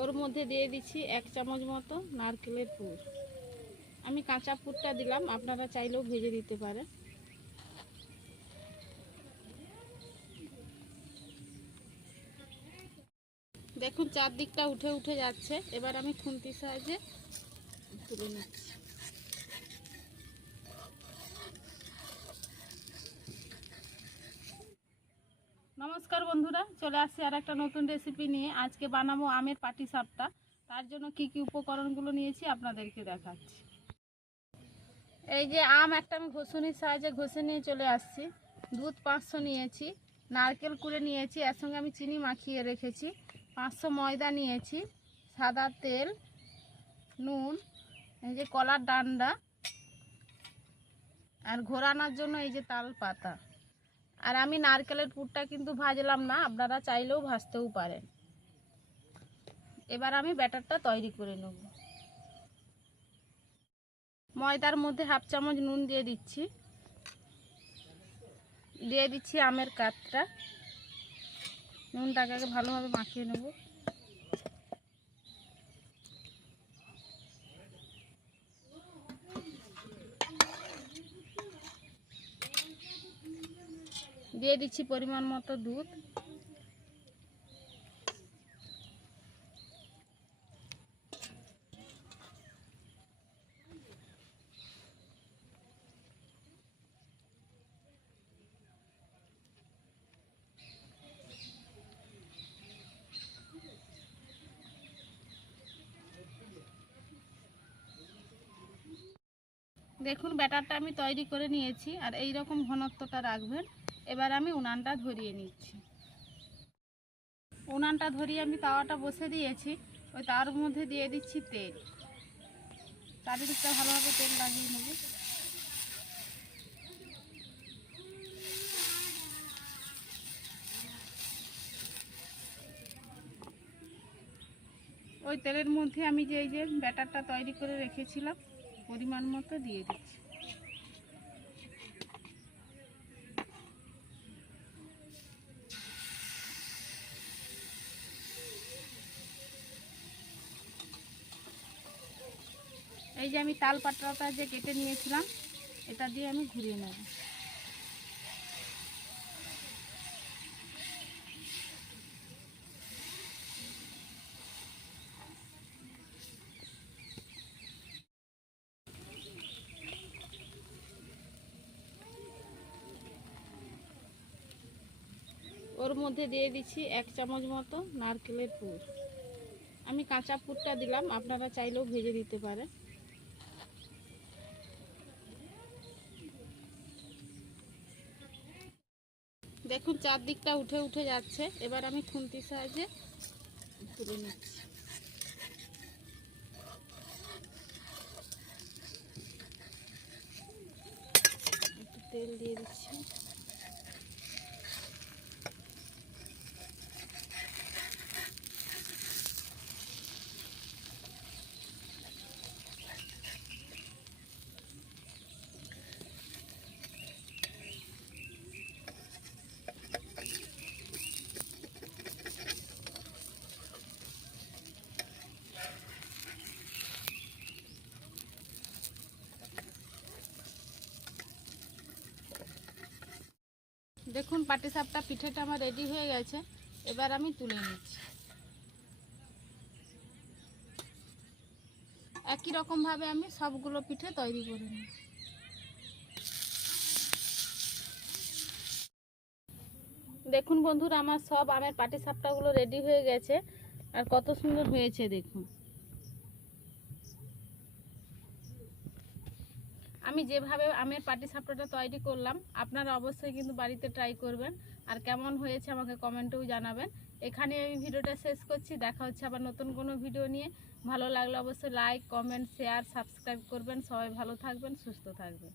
ওর মধ্যে দিয়ে দিচ্ছি এক চামচ মতো নারকেলের পুর। আমি কাঁচা পুরটা দিলাম, আপনারা চাইলেও ভেজে দিতে পারেন। দেখুন, চারদিকটা উঠে উঠে যাচ্ছে। এবার আমি খুন্তির সাহায্যে তুলে নিচ্ছি। নমস্কার বন্ধুরা, চলে আসছি আর একটা নতুন রেসিপি নিয়ে। আজকে বানাবো আমের পাটি সাপটা। তার জন্য কি কি উপকরণগুলো নিয়েছি আপনাদেরকে দেখাচ্ছি। এই যে আম একটা আমি ঘষুনির সাহায্যে ঘষে নিয়ে চলে আসছি। দুধ পাঁচশো নিয়েছি, নারকেল কুড়ে নিয়েছি, এর সঙ্গে আমি চিনি মাখিয়ে রেখেছি, পাঁচশো ময়দা নিয়েছি, সাদা তেল, নুন, এই যে কলার ডান্ডা, আর ঘোরানোর জন্য এই যে তাল পাতা আর আমি নারকেলের পুরটা কিন্তু ভাজলাম না, আপনারা চাইলেও ভাজতেও পারেন। এবার আমি ব্যাটারটা তৈরি করে নেব। ময়দার মধ্যে হাফ চামচ নুন দিয়ে দিচ্ছি। দিয়ে দিচ্ছি আমের কাতটা। নুনটাকে ভালোভাবে মাখিয়ে নেব। দিয়ে দিচ্ছি পরিমাণ মতো দুধ। দেখুন, ব্যাটারটা আমি তৈরি করে নিয়েছি, আর এই রকম ঘনত্বটা রাখবেন। এবার আমি উনানটা ধরিয়ে নিচ্ছি। উনানটা ধরিয়ে আমি তাওয়াটা বসে দিয়েছি, ওই তার মধ্যে দিয়ে দিচ্ছি তেল। চারিদিকটা ভালোভাবে তেল লাগিয়ে নেব। ওই তেলের মধ্যে আমি যে এই যে ব্যাটারটা তৈরি করে রেখেছিলাম, পরিমাণ মতো দিয়ে দিচ্ছি। এই যে আমি তাল পাতাটা যে কেটে নিয়েছিলাম, এটা দিয়ে আমি ঘুরিয়ে নেব। ওর মধ্যে দিয়ে দিচ্ছি এক চামচ মতো নারকেলের পুর। আমি কাঁচা পুরটা দিলাম, আপনারা চাইলেও ভেজে দিতে পারেন। দেখুন চারদিকটা উঠে উঠে যাচ্ছে। এবার আমি খুন্তি সাহায্যে তুলে নিচ্ছি। তেল দিয়ে দিচ্ছি। দেখুন পাটিসাপটা পিঠেটা আমার রেডি হয়ে গেছে। এবার আমি তুলে নিচ্ছি। একই রকমভাবে আমি সবগুলো পিঠে তৈরি করে নিই। দেখুন বন্ধুরা, আমার সব আমের পাটিসাপটাগুলো রেডি হয়ে গেছে। আর কত সুন্দর হয়েছে, দেখুন। আমি যেভাবে আমের পাটি সাপটাটা তৈরি করলাম, আপনারা অবশ্যই কিন্তু বাড়িতে ট্রাই করবেন। আর কেমন হয়েছে আমাকে কমেন্টেও জানাবেন। এখানে আমি ভিডিওটা শেষ করছি। দেখা হচ্ছে আবার নতুন কোনো ভিডিও নিয়ে। ভালো লাগলে অবশ্যই লাইক কমেন্ট শেয়ার সাবস্ক্রাইব করবেন। সবাই ভালো থাকবেন, সুস্থ থাকবেন।